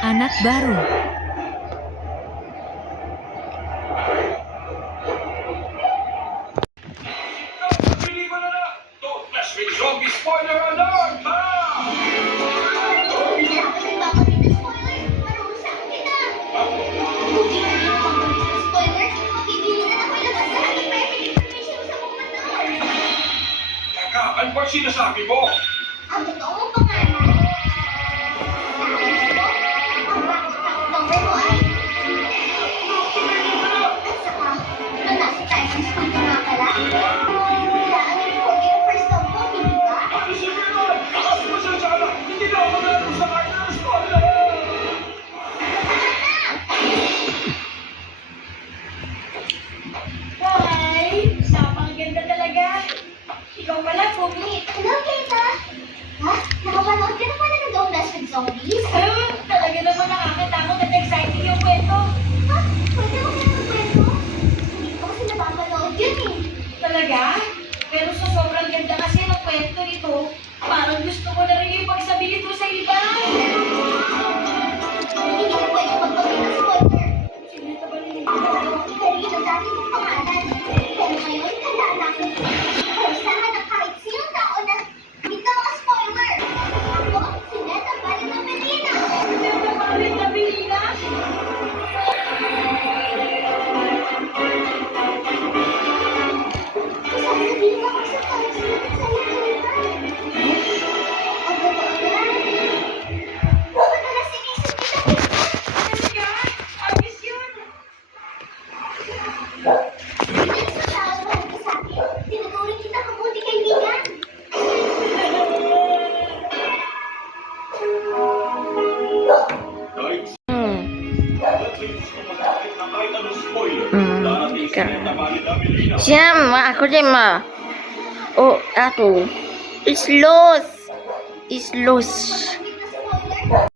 Anak baru. Zombie spoiler alert! Teka, ano ba sinasabi mo? Ang totoong pangalan ang number mo ay at saka nung nasa tayo sa pagkakala kailangan mo yung first love mo, hindi ba? Ano si Bernard? Kasi pasensya ka na, hindi na ako maglalaro sa kanya ng spoiler! Hi! Napakaganda talaga. Ikaw pala, Pogi. Hello, Keta! Ha? Nakapanood ka na pala ng Don't Mess with Zombies? Talaga naman nakakatakot at exciting yung kwento. Ha? Pwede mo kaya ng kwento? Hindi ko kasi napapanood yun eh. Talaga? Pero sa sobrang ganda kasi ng kwento nito, parang gusto ko na rin yung pagsabihin ko sa iba. Hindi ka pwede magpagay ng spoiler. Sino ito ba nila? Ikari ng dati mong pangalan. Pero ngayon, tandaan natin. Kailangan ng kahit sinong tao na hindi ka mga spoiler. Ako, si Neta Valina Medina. Sino ito ba nila Belina? Sasabihin ako sa kahit sino sa likalitan. Ang totoo na. Madalas inisip kita. Talaga? Ayos yun. Hindi sa tao na mahal ka sa akin. Tinuturing kita mabuti kaibigan. Guys, ba't may gusto magkakit na kahit anong spoiler? Darating si Neta Valida Melina. Siya, ako din ma. Oh, ako. Is lost.